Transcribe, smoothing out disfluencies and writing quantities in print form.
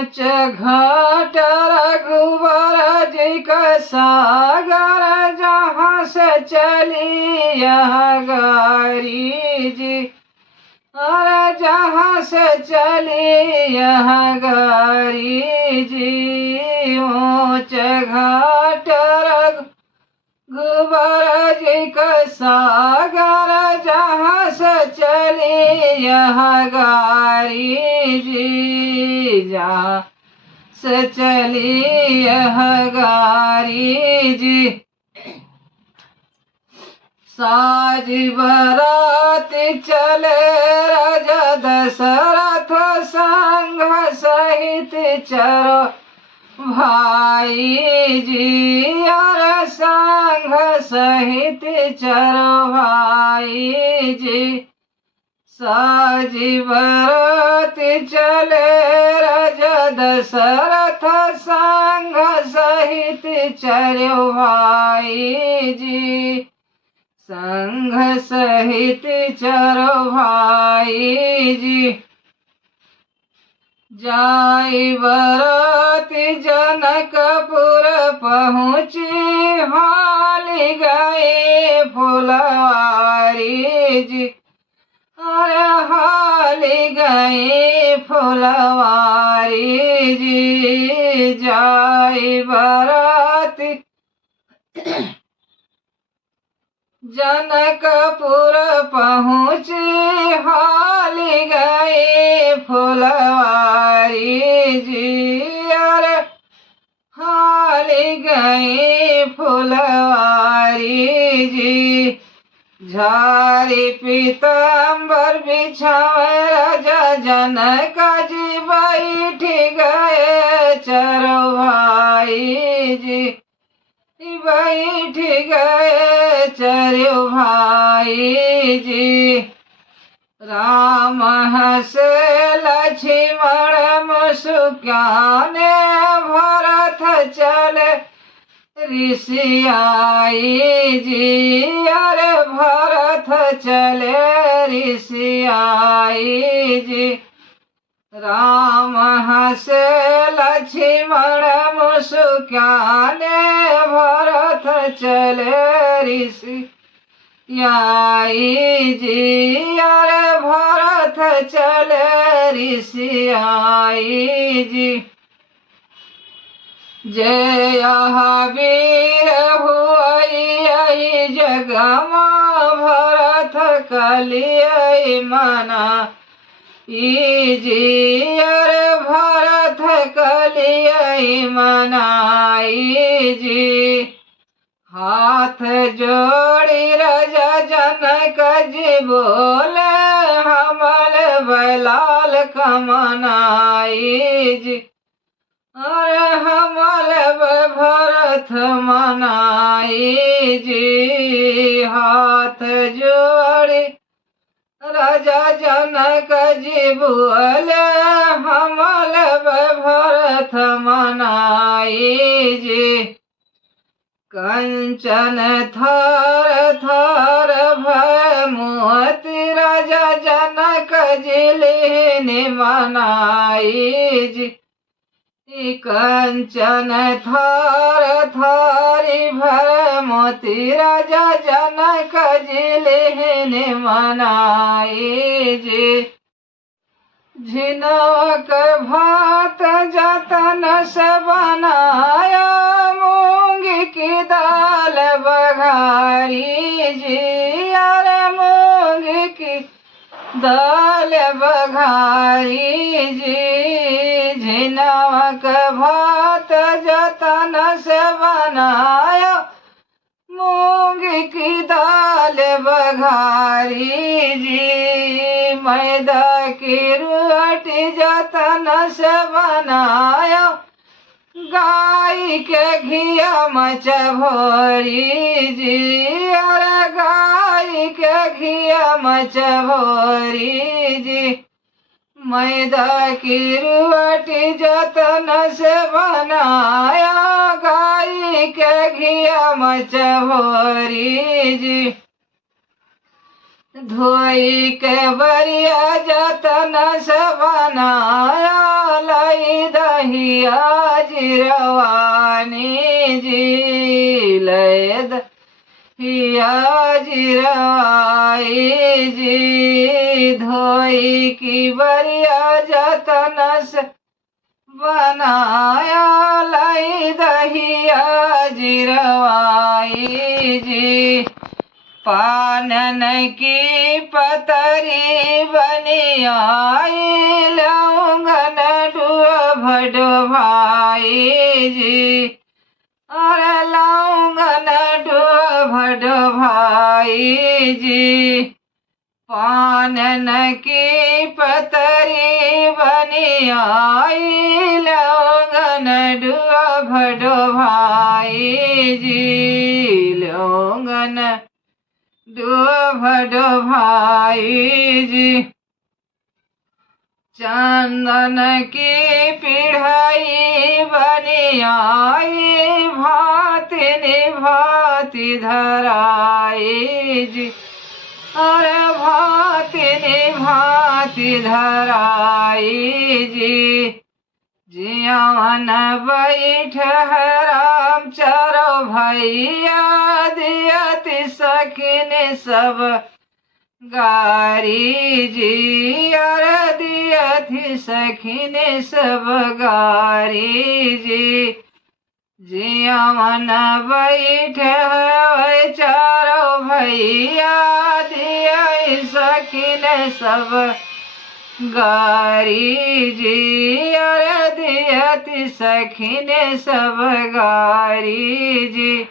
ऊंच घाट रघुवर जी का सागर, जहाँ से चली यह गाड़ी जी। अरे जहाँ से चली यह गाड़ी जी। ऊंच घाट रघुवर जी का सागर, जहाँ से चली यह गाड़ी जी। जहाँ से चली यह गाड़ी जी। साज बरात चले राजा दशरथ, संग सहित चरो भाई जी। और संग सहित चरो भाई जी। साज बरात चले राजा दशरथ, संग सहित चरो भाई जी। संघ सहित चरो भाई जी। जाई बरात जनकपुर पहुँची, हाली गए फुलवारी जी। अरे हाली गए फुलवारी जी। जाई बरात जनकपुर पहुँचे, हाली गए फुलवारी जी। अरे हाली गए फुलवारी जी। झारी पीताम्बर बिछावे राजा जनक जी, बैठ गए चरो भाई जी। बैठ गए चरो भाई जी। राम हसे लक्ष्मण मुस्काने, भरत चले ऋषि आई जी। अरे भरत चले ऋषि आई जी। राम हसे लक्ष्मण मुस्काने, भरत चले ऋषि आई जी। अरे भरत चले ऋषि आई जी। जय वीर हुई यही जगमा, भरत कलिय मना जी। अरे भरत कलिय मनाई जी। हाथ जोड़ी राजा जनक जी बोले, हमल बैलाल कमनाई जी। अरे हमल भरत मनाई जी। हाथ जोड़ी राजा जनक जी बोले, हमल भरत मनाई जी। कंचन थर थर भय मोती, राजा जनक जी लीन मनाई जी। कंचन थर थरी भय मोती, राजा जनक जी लीन मनाई जी। झिनक भात जतन से बनाया, मूंग की दाल बघारी जी। अरे मूंग की दाल बघारी जी। झिनक भात जतन से बनाया, मूंग की दाल बघारी जी। मैदा की रोटी जतन से बनाया, गाय के घिया मचभोरी जी। अरे गाय के घिया मचभोरी जी। मैदा की रोटी जतन से बनाया, गाय के घिया मचभोरी जी। धोई के बरिया जतन से बनाया, लाई दहिया जिरवानी जी लय दहिया जिरवाई जी धोई की बरिया जतन से बनाया लाई दहिया जिरवाई जी पानन की पतरी बनी आई लौंगन डूब भाई जी और लौंगन डूब भाई जी पानन की पतरी बनी आई लौंगन डूब भाई जी लौंगन डूब भाई जी चंदन की पिढ़ाई बनी आई भांति धराई जी और भांति धराई जी जियावन बैठ राम चारो भैया दियति सखिन सब गारी जी और दियति सखिन सब गारी जी जियावन बैठ चारो भैया दिया सखिन सब गारी जी और दियति सखिन सब गारी जी।